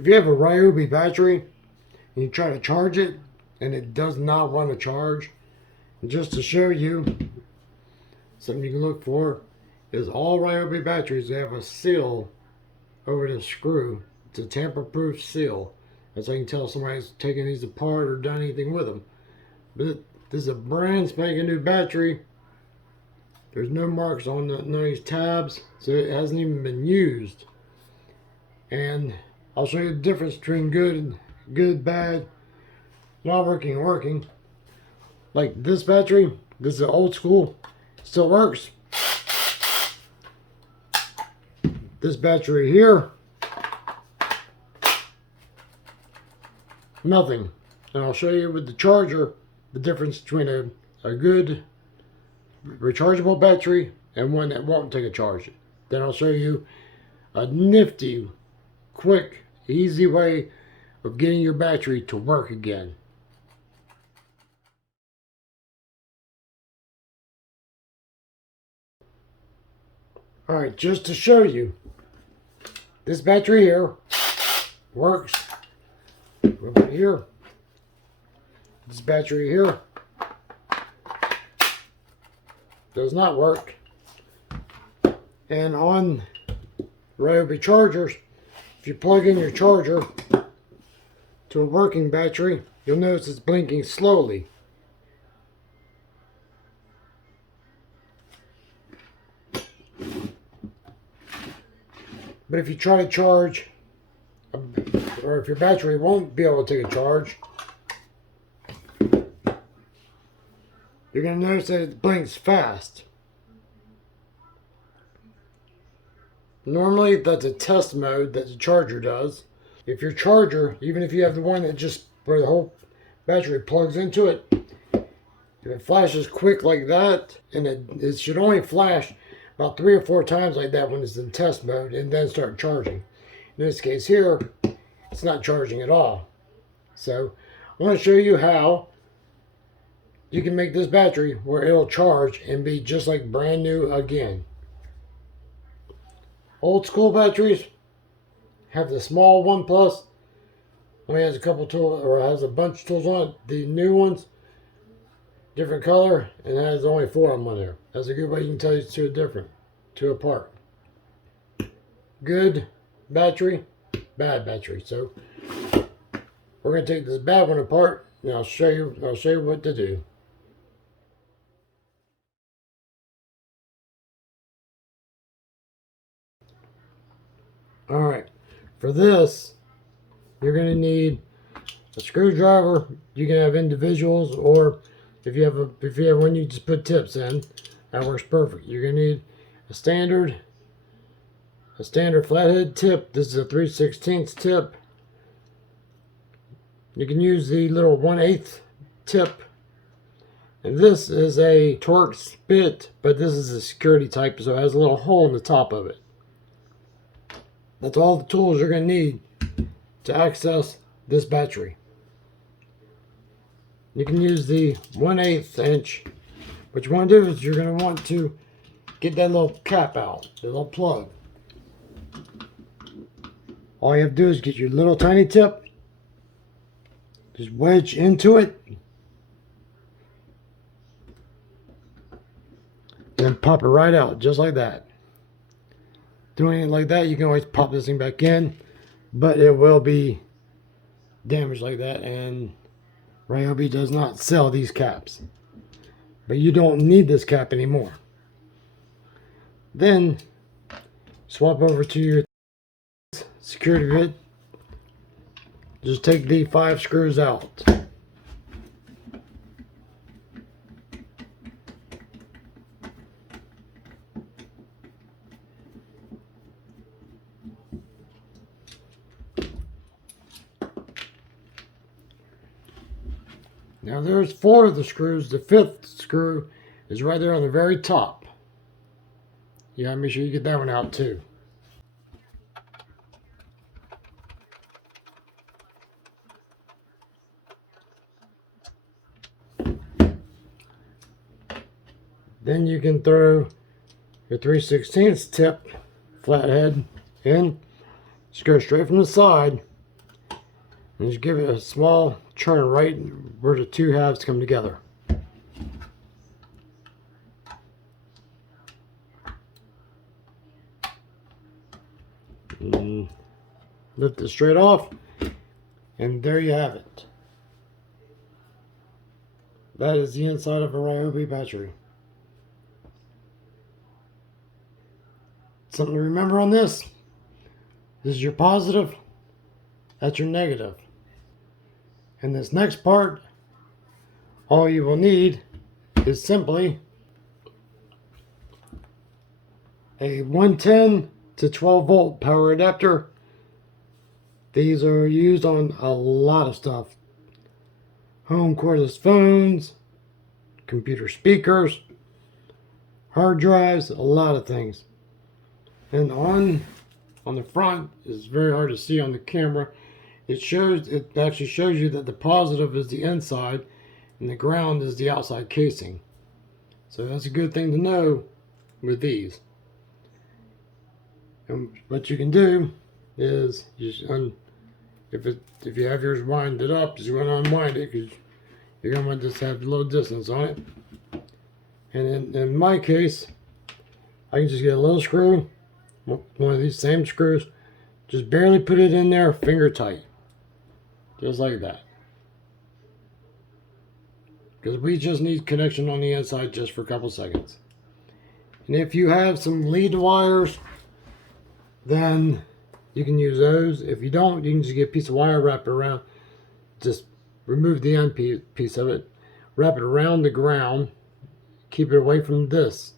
If you have a Ryobi battery and you try to charge it and it does not want to charge, just to show you something you can look for is all Ryobi batteries, they have a seal over the screw. It's a tamper-proof seal. That's how you can tell if somebody's taken these apart or done anything with them. But this is a brand spanking new battery. There's no marks on none of these tabs, so it hasn't even been used. And I'll show you the difference between good, bad, not working, and working. Like this battery, this is old school, still works. This battery here, nothing. And I'll show you with the charger the difference between a good rechargeable battery and one that won't take a charge. Then I'll show you a nifty, quick, easy way of getting your battery to work again. Alright, just to show you, this battery here works. Over here. This battery here does not work. And on Ryobi chargers, if you plug in your charger to a working battery, you'll notice it's blinking slowly. But if you try to charge, or if your battery won't be able to take a charge, you're going to notice that it blinks fast. Normally that's a test mode that the charger does. If your charger, even if you have the one that just where the whole battery plugs into it, if it flashes quick like that, and it should only flash about 3 or 4 times like that when it's in test mode and then start charging. In this case here, it's not charging at all. So I want to show you how you can make this battery where it'll charge and be just like brand new again. Old school batteries have the small 1 plus, only has a couple tools or has a bunch of tools on it. The new ones, different color, and has only 4 of them on there. That's a good way you can tell these two apart. Good battery, bad battery. So we're going to take this bad one apart, and I'll show you what to do. All right, for this, you're going to need a screwdriver. You can have individuals, or if you have one, you just put tips in. That works perfect. You're going to need a standard flathead tip. This is a 3/16 tip. You can use the little 1/8 tip. And this is a Torx bit, but this is a security type, so it has a little hole in the top of it. That's all the tools you're going to need to access this battery. You can use the 1/8 inch. What you want to do is you're going to want to get that little cap out, the little plug. All you have to do is get your little tiny tip, just wedge into it, then pop it right out, just like that. Doing it like that, you can always pop this thing back in, but it will be damaged like that, and Ryobi does not sell these caps. But you don't need this cap anymore. Then swap over to your security bit. Just take the 5 screws out. Now there's 4 of the screws. The 5th screw is right there on the very top. You gotta make sure you get that one out too. Then you can throw your 3/16 tip flathead in. Just go straight from the side And just give it a small turn right where the two halves come together. And lift it straight off, and there you have it. That is the inside of a Ryobi battery. Something to remember on this. This is your positive, that's your negative. And this next part, all you will need is simply a 110 to 12 volt power adapter. These are used on a lot of stuff. Home cordless phones, computer speakers, hard drives, a lot of things. And on the front, it's very hard to see on the camera. It actually shows you that the positive is the inside and the ground is the outside casing. So that's a good thing to know with these. And what you can do is if you have yours winded up, just want to unwind it, because you're going to want to just have a little distance on it. And in my case, I can just get a little screw, one of these same screws, just barely put it in there, finger tight, just like that. Because we just need connection on the inside just for a couple seconds. And if you have some lead wires, then you can use those. If you don't, you can just get a piece of wire, wrap it around, just remove the end piece of it, wrap it around the ground, keep it away from this.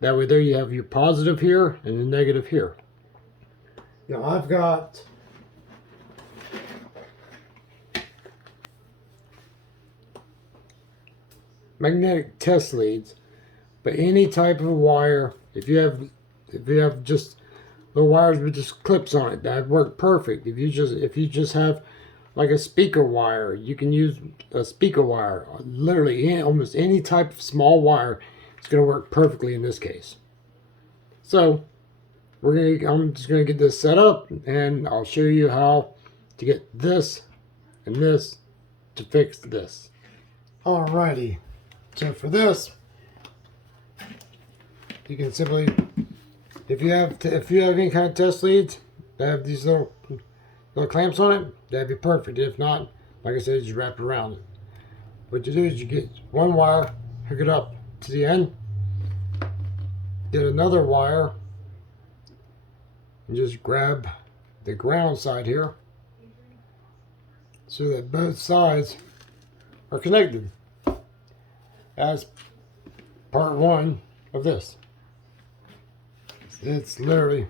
That way there you have your positive here and the negative here. Now I've got magnetic test leads, but any type of wire, if you have just little wires with just clips on it, that work perfect. If you just have like a speaker wire, you can use a speaker wire. Literally almost any type of small wire is going to work perfectly in this case. So I'm just going to get this set up, and I'll show you how to get this and this to fix this. Alrighty, so for this, you can simply, if you have any kind of test leads that have these little clamps on it, that'd be perfect. If not, like I said, just wrap it around it. What you do is you get one wire, hook it up to the end, get another wire, and just grab the ground side here so that both sides are connected as part one of this. It's literally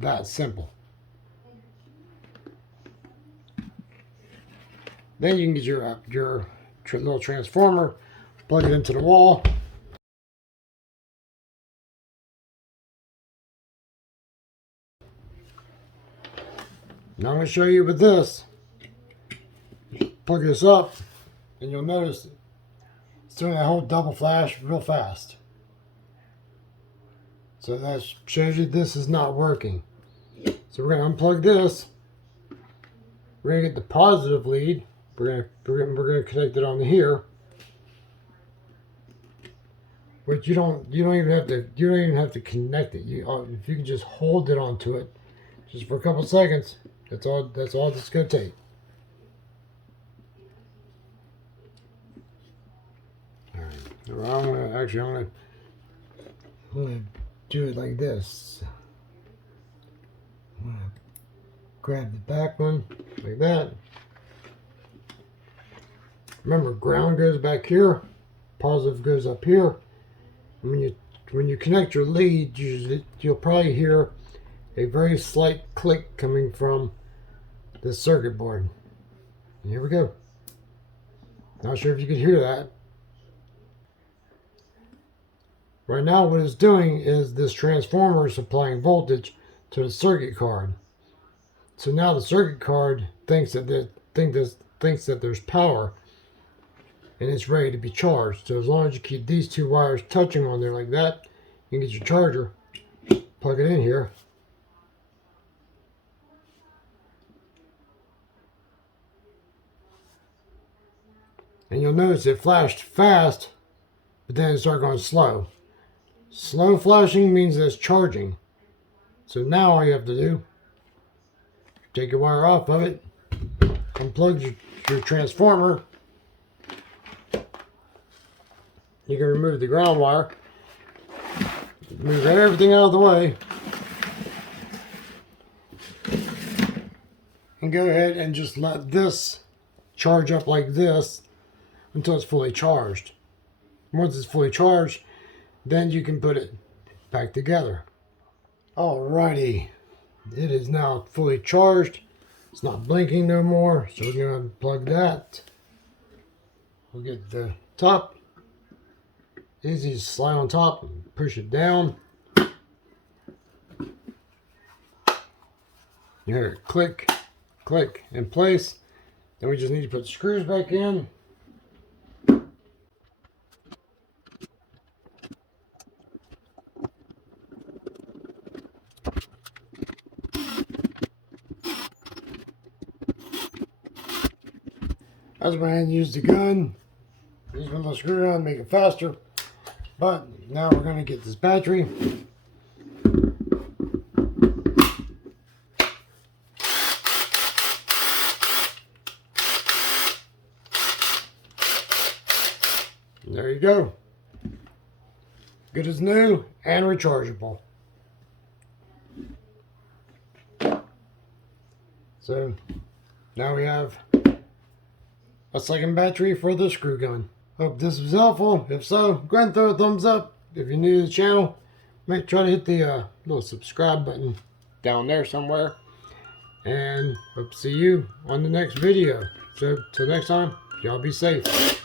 that simple. Then you can get your little transformer, plug it into the wall. Now I'm going to show you with this. Plug this up, and you'll notice it's doing that whole double flash real fast. So that shows you this is not working. So we're going to unplug this. We're going to get the positive lead. We're going to connect it onto here. But you don't even have to connect it. If you can just hold it onto it just for a couple seconds, that's all it's going to take. All right. I'm going to do it like this. I'm going to grab the back one like that. Remember, ground goes back here, positive goes up here. And when you connect your lead, you'll probably hear a very slight click coming from the circuit board. And here we go. Not sure if you could hear that. Right now what it's doing is this transformer is supplying voltage to the circuit card. So now the circuit card thinks that there's power and it's ready to be charged. So as long as you keep these two wires touching on there like that, you can get your charger, plug it in here, And you'll notice it flashed fast, but then it started going slow. Slow flashing means it's charging. So now all you have to do, take your wire off of it, unplug your transformer. You can remove the ground wire, move everything out of the way, and go ahead and just let this charge up like this until it's fully charged. Once it's fully charged, then you can put it back together. Alrighty, it is now fully charged. It's not blinking no more, so we're going to unplug that. We'll get the top. Easy to slide on top and push it down. You hear it click, click in place. Then we just need to put the screws back in. I was going to use the gun. Use my little screw gun, make it faster. But now we're going to get this battery. And there you go. Good as new and rechargeable. So now we have a second battery for the screw gun. Hope this was helpful. If so, go ahead and throw a thumbs up. If you're new to the channel, make try to hit the little subscribe button down there somewhere. And hope to see you on the next video. So till next time, y'all be safe.